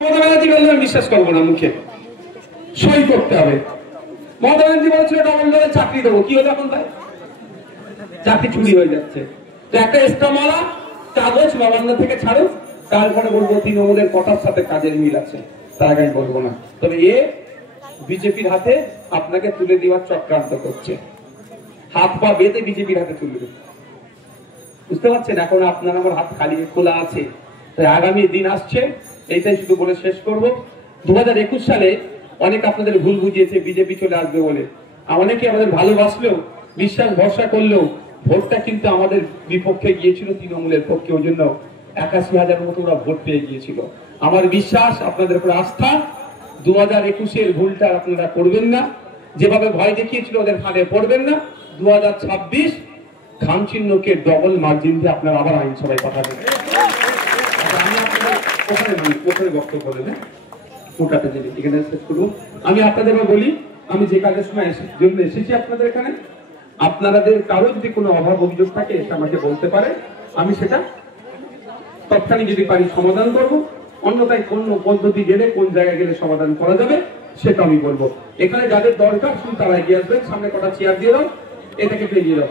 মমতা ব্যানার্জি বললে আমি বিশ্বাস করবো না, মুখে সই করতে হবে। মমতা ব্যানার্জি বলছিল ডবল ডবল চাকরি দেবো, কি হলো এখন? তাই চাকরি চুরি হয়ে যাচ্ছে। তো একটা স্টামালা কাগজ নবান্ন থেকে ছাড়ো, তারপরে বলবো তৃণমূলের কথার সাথে কাজের মিল আছে, তার আগে আমি বলবো না। তবে এ বিজেপির হাতে আপনাকে তুলে দেওয়ার চক্রান্ত করছে, হাত পা বেঁধে বিজেপির হাতে তুলে দেবে, বুঝতে পারছেন? এখন আপনার আমার হাত খালি খোলা আছে, তাই আগামী দিন আসছে, এইটাই শুধু বলে শেষ করব। 2021 সালে অনেক আপনাদের ভুল বুঝিয়েছে বিজেপি চলে আসবে বলে, অনেকে আমাদের ভালোবাসলেও বিশ্বাস ভরসা করলেও ভোটটা কিন্তু আমাদের বিপক্ষে গিয়েছিল, তৃণমূলের পক্ষে। ওই জন্য 81,000 মতো ওরা ভোট পেয়ে গিয়েছিল। আমার বিশ্বাস, আপনাদের উপর আস্থা, 2021-এর ভুলটা আপনারা করবেন না, যেভাবে ভয় দেখিয়েছিল ওদের ফাঁদে পড়বেন না। 2026 খাম চিহ্নকে ডবল মার্জিন দিয়ে আপনারা আবার আইনসভায় পাঠাবেন। ওখানে বক্তব্য বলেন, ওটাতে যদি এখানে শেষ করবো। আমি আপনাদেরও বলি, আমি যে কাজের সময় জন্য এসেছি আপনাদের এখানে, আপনাদের কারোর যদি কোনো অভাব অভিযোগ থাকে এসে আমাকে বলতে পারে, আমি সেটা তৎক্ষণিক যদি পারি সমাধান করব। অন্যথায় কোন পদ্ধতি গেলে, কোন জায়গায় গেলে সমাধান করা যাবে সেটা আমি বলবো। এখানে যাদের দরকার শুধু তারা এগিয়ে আসবেন, সামনে কটা চেয়ার দিয়ে দাও, এটাকে পেয়ে দাও।